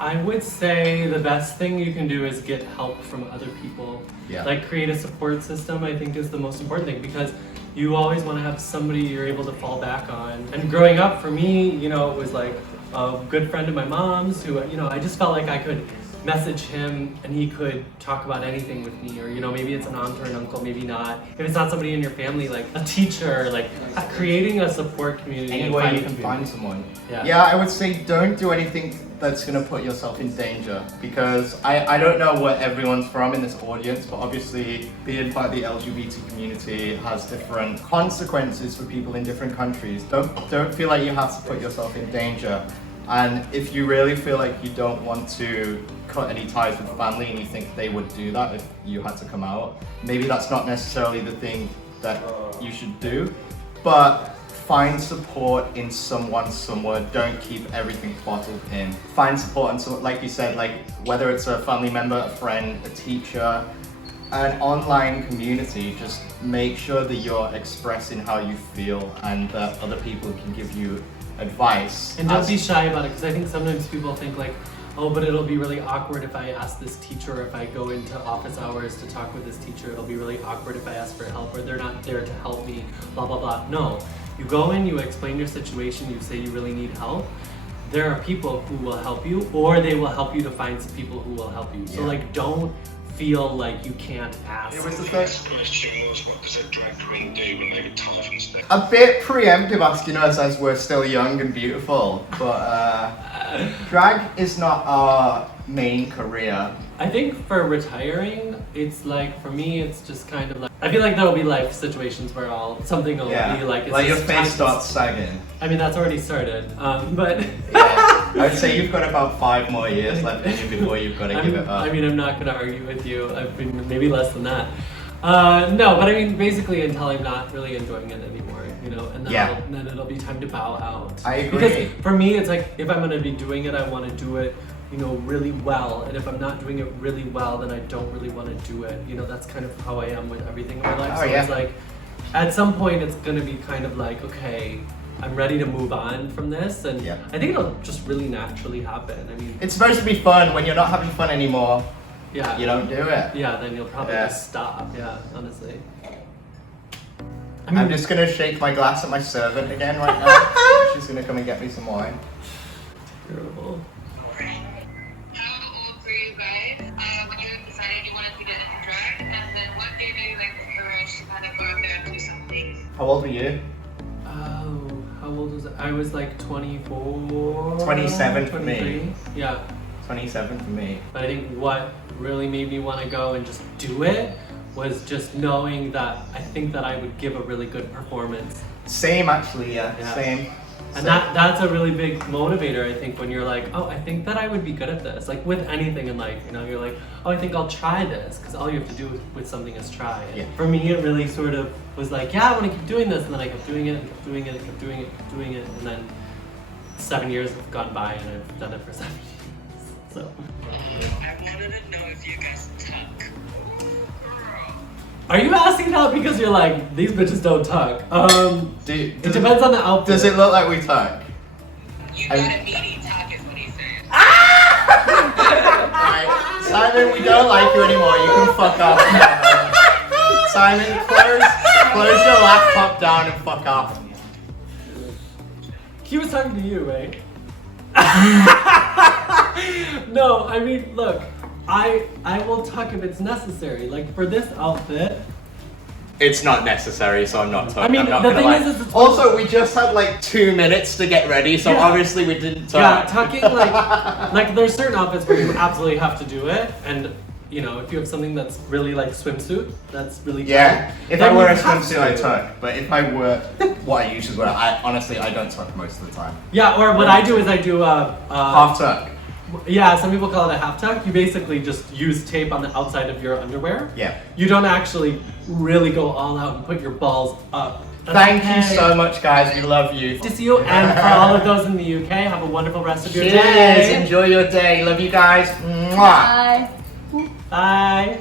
I would say the best thing you can do is get help from other people. Yeah. Like create a support system, I think is the most important thing, because you always want to have somebody you're able to fall back on. And growing up for me, you know, it was like a good friend of my mom's who, you know, I just felt like I could message him and he could talk about anything with me, or you know, maybe it's an aunt or an uncle, maybe not. If it's not somebody in your family, like a teacher, like creating a support community. Any way you can find someone. Yeah, I would say don't do anything that's going to put yourself in danger, because I don't know where everyone's from in this audience, but obviously being part of the LGBT community has different consequences for people in different countries. Don't feel like you have to put yourself in danger. And if you really feel like you don't want to cut any ties with family and you think they would do that if you had to come out, maybe that's not necessarily the thing that you should do, but find support in someone somewhere. Don't keep everything bottled in. Find support in someone, like you said, like whether it's a family member, a friend, a teacher, an online community. Just make sure that you're expressing how you feel and that other people can give you advice. And don't be shy about it, because I think sometimes people think like, oh, but it'll be really awkward if I ask this teacher, or if I go into office hours to talk with this teacher, it'll be really awkward if I ask for help, or they're not there to help me, blah, blah, blah. No, you go in, you explain your situation, you say you really need help. There are people who will help you, or they will help you to find some people who will help you. So like, don't feel like you can't ask. It was the first question was, what does a drag queen do when they retire from stage? a bit preemptive asking us as we're still young and beautiful, but drag is not our main career. I think for retiring, it's like, for me, it's just kind of like, I feel like there'll be life situations where something will be like, it's like your just face time starts sagging. I mean, that's already started, but Yeah, I'd say you've got about 5 more years left in you before you've got to give it up. I mean, I'm not gonna argue with you. I've been maybe less than that. No, but I mean, basically until I'm not really enjoying it anymore, you know, and then it'll be time to bow out. I agree. Because for me, it's like, if I'm gonna be doing it, I want to do it, you know, really well. And if I'm not doing it really well, then I don't really want to do it. You know, that's kind of how I am with everything in my life. So it's like, at some point, it's gonna be kind of like, okay, I'm ready to move on from this, and I think it'll just really naturally happen. I mean, it's supposed to be fun. When you're not having fun anymore, you don't do it. Yeah, then you'll probably just stop. Yeah, honestly. I'm just gonna shake my glass at my servant again right now. She's gonna come and get me some wine. Terrible. How old were you guys when you decided you wanted to get into drag? And then what gave you like the courage to kind of go out there and do something? How old were you? Oh, how old was I? I was like 24. 27 for 23. me. Yeah. 27 for me. But I think what really made me want to go and just do it was just knowing that I think that I would give a really good performance. Same actually, same. And that's a really big motivator, I think, when you're like, oh, I think that I would be good at this. Like with anything in life, you know, you're like, oh, I think I'll try this, because all you have to do with something is try. And for me, it really sort of was like, yeah, I want to keep doing this, and then I kept doing it, and kept doing it, and kept doing it, and kept doing it, and then 7 years have gone by, and I've done it for 7 years. So. I wanted to know if you guys tuck. Are you asking that because you're like, these bitches don't tuck? It depends on the outfit. Does it look like we tuck? You got a meaty tuck is what he said. Right. Simon, we don't like you anymore. You can fuck off. Simon, close your laptop down and fuck off. He was talking to you, right? No, I mean, look, I will tuck if it's necessary. Like for this outfit, it's not necessary, so I'm not tucking. I mean, the thing is it's also we just had like 2 minutes to get ready, so obviously we didn't tuck. Yeah, tucking like there's certain outfits where you absolutely have to do it, and you know, if you have something that's really like swimsuit, that's really tight, if I wear a swimsuit, I tuck. But if I wear what I usually wear, I don't tuck most of the time. Yeah, or what I do is I do half tuck. Yeah, some people call it a half tuck. You basically just use tape on the outside of your underwear. Yeah. You don't actually really go all out and put your balls up. Thank you so much, guys. We love you. To see you, and for all of those in the UK, have a wonderful rest of your Cheers. day. Enjoy your day. Love you guys. Mwah. Bye. Bye.